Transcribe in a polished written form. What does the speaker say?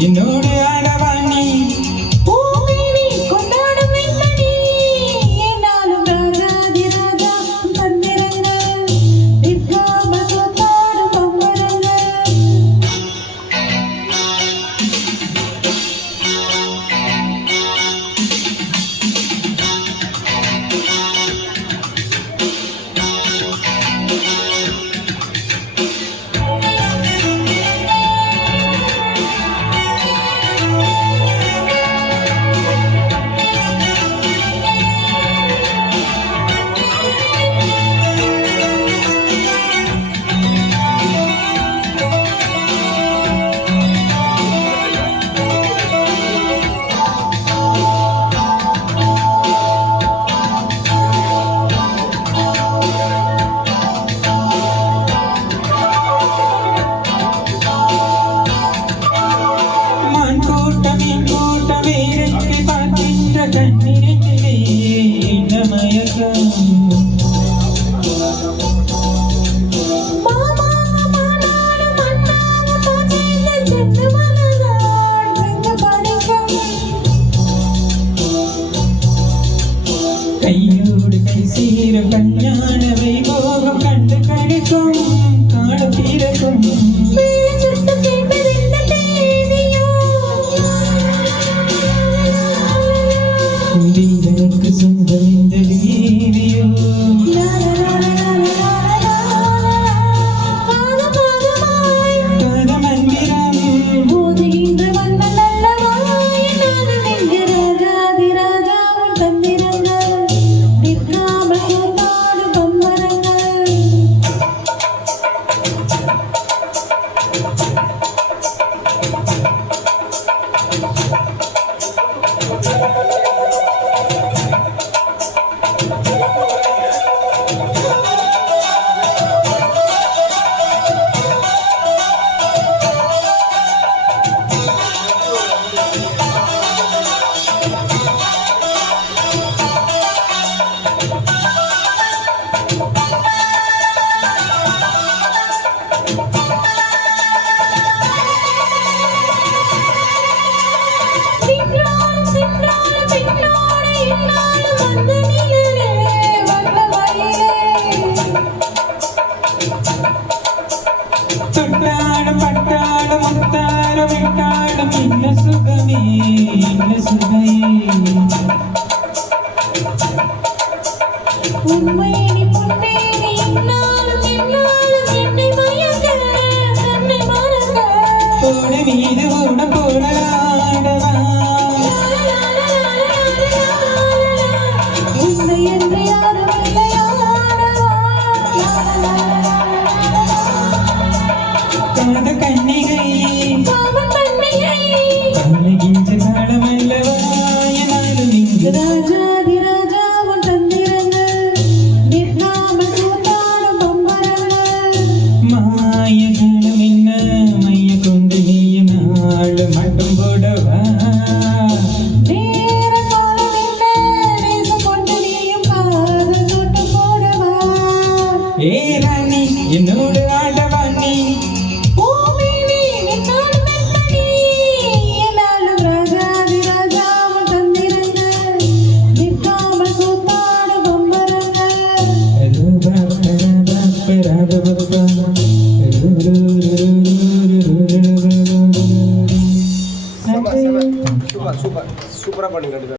என்னோடு ஆடவானி பூமினி கொண்டாடும் வெண்ணி என்னாலும் ராஜாதி ராஜா தந்திரங்கள் நிற்காம கூத்தாடும் பம்பரங்கள் கையோடு கை சீரும் கல்யாண வைபோகம் கண்டு கழிக்கும் காலம் தீரக்கும் குடிகளுக்கு சொந்தம் இந்த வீடியோ தொட்டாலும் பட்டாலும் முத்தாலும் விட்டாலும் இன்ன சுகமே இன்ன சுகையே உண்மையினி பொன்னேனி இன்னாலும் இன்னாலும் என்னை மயக்க தன்னை மறக்க போடு மீது ஓட போடலாடவா உன்னை என்று யாரும் இல்லையாடவா காத கண்ணிகை காம கண்ணிகை கண்ணிகின்ற காலமல்லவா என்னாலும் இங்கு ராஜாதி ராஜா உன் தந்திரங்கள் நிற்காமல் கூத்தாடும் பம்பரங்கள் மாயகணம் என்ன மைய கொண்டு நீயும் நாள் மட்டும் போடவா நேர காலம் என்ன நேசம் கொண்டு நீயும் காதல் தொட்டு போடவா ஏ ராணி என்னோடு ஆடவானி பூமினி நின்னாலும் வெண்மணி என்னாலும் ராஜாதி ராஜா உன் தந்திரங்கள் நிற்காமல் கூத்தாடும் பம்பரங்கள் சூப்பரா பண்ணுங்க.